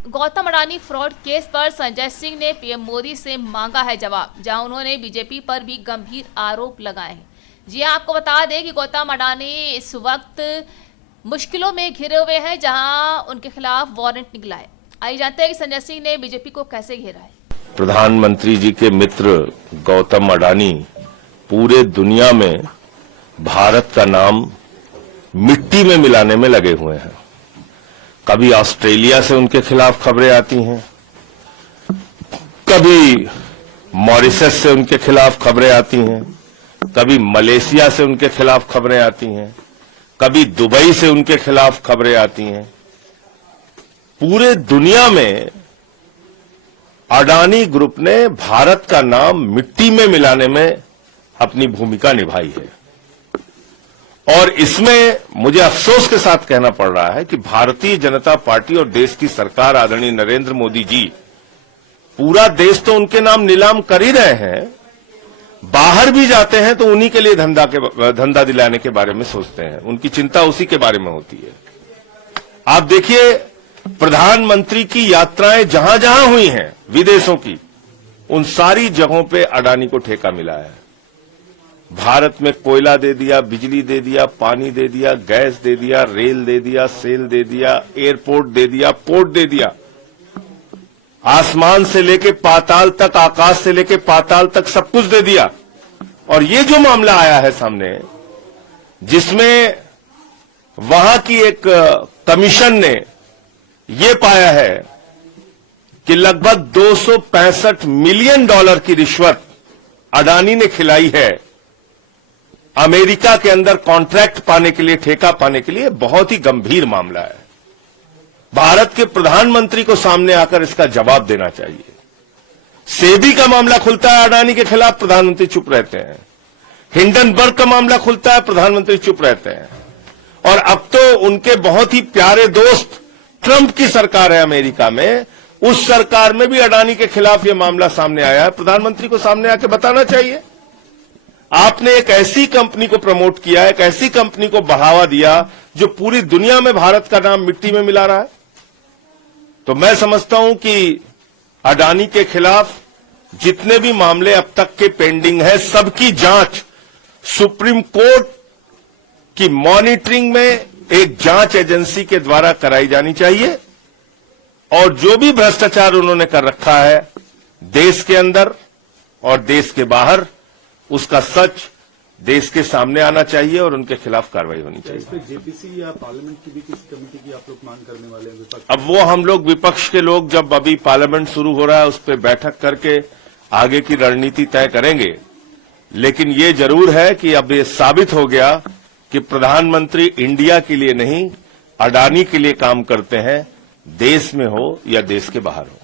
Gautam Adani fraud case पर संजय सिंह ने PM Modi से मांगा है जवाब, जहां उन्होंने बीजेपी पर भी गंभीर आरोप लगाए हैं। जी आपको बता दें कि गौतम अडानी इस वक्त मुश्किलों में घिरे हुए हैं, जहां उनके खिलाफ वारंट निकला है। आइए जानते हैं कि संजय सिंह ने बीजेपी को कैसे घेरा है। प्रधानमंत्री जी के मित्र गौतम अडानी पूरे दुनिया में भारत का नाम मिट्टी में मिलाने में लगे हुए हैं। कभी ऑस्ट्रेलिया से उनके खिलाफ खबरें आती हैं, कभी मॉरिशस से उनके खिलाफ खबरें आती हैं, कभी मलेशिया से उनके खिलाफ खबरें आती हैं, कभी दुबई से उनके खिलाफ खबरें आती हैं। पूरे दुनिया में अडानी ग्रुप ने भारत का नाम मिट्टी में मिलाने में अपनी भूमिका निभाई है और इसमें मुझे अफसोस के साथ कहना पड़ रहा है कि भारतीय जनता पार्टी और देश की सरकार आदरणीय नरेंद्र मोदी जी, पूरा देश तो उनके नाम नीलाम कर ही रहे हैं, बाहर भी जाते हैं तो उन्हीं के लिए धंधा दिलाने के बारे में सोचते हैं, उनकी चिंता उसी के बारे में होती है। आप देखिए, प्रधानमंत्री की यात्राएं जहां जहां हुई हैं विदेशों की, उन सारी जगहों पे अडानी को ठेका मिला है। भारत में कोयला दे दिया, बिजली दे दिया, पानी दे दिया, गैस दे दिया, रेल दे दिया, सेल दे दिया, एयरपोर्ट दे दिया, पोर्ट दे दिया, आसमान से लेके पाताल तक, आकाश से लेके पाताल तक सब कुछ दे दिया। और ये जो मामला आया है सामने, जिसमें वहां की एक कमीशन ने ये पाया है कि लगभग $265 मिलियन की रिश्वत अडानी ने खिलाई है अमेरिका के अंदर कॉन्ट्रैक्ट पाने के लिए, ठेका पाने के लिए, बहुत ही गंभीर मामला है। भारत के प्रधानमंत्री को सामने आकर इसका जवाब देना चाहिए। सेबी का मामला खुलता है अडानी के खिलाफ, प्रधानमंत्री चुप रहते हैं। हिंडनबर्ग का मामला खुलता है, प्रधानमंत्री चुप रहते हैं। और अब तो उनके बहुत ही प्यारे दोस्त ट्रंप की सरकार है अमेरिका में, उस सरकार में भी अडानी के खिलाफ यह मामला सामने आया है। प्रधानमंत्री को सामने आके बताना चाहिए। आपने एक ऐसी कंपनी को प्रमोट किया, एक ऐसी कंपनी को बढ़ावा दिया जो पूरी दुनिया में भारत का नाम मिट्टी में मिला रहा है। तो मैं समझता हूं कि अडानी के खिलाफ जितने भी मामले अब तक के पेंडिंग है, सबकी जांच सुप्रीम कोर्ट की मॉनिटरिंग में एक जांच एजेंसी के द्वारा कराई जानी चाहिए। और जो भी भ्रष्टाचार उन्होंने कर रखा है देश के अंदर और देश के बाहर, उसका सच देश के सामने आना चाहिए और उनके खिलाफ कार्रवाई होनी चाहिए। इस पे जेपीसी या पार्लियामेंट की भी किसी कमेटी की आप लोग मांग करने वाले हैं विपक्ष? अब वो हम लोग विपक्ष के लोग, जब अभी पार्लियामेंट शुरू हो रहा है, उस पर बैठक करके आगे की रणनीति तय करेंगे। लेकिन ये जरूर है कि अब ये साबित हो गया कि प्रधानमंत्री इंडिया के लिए नहीं, अडानी के लिए काम करते हैं, देश में हो या देश के बाहर हो।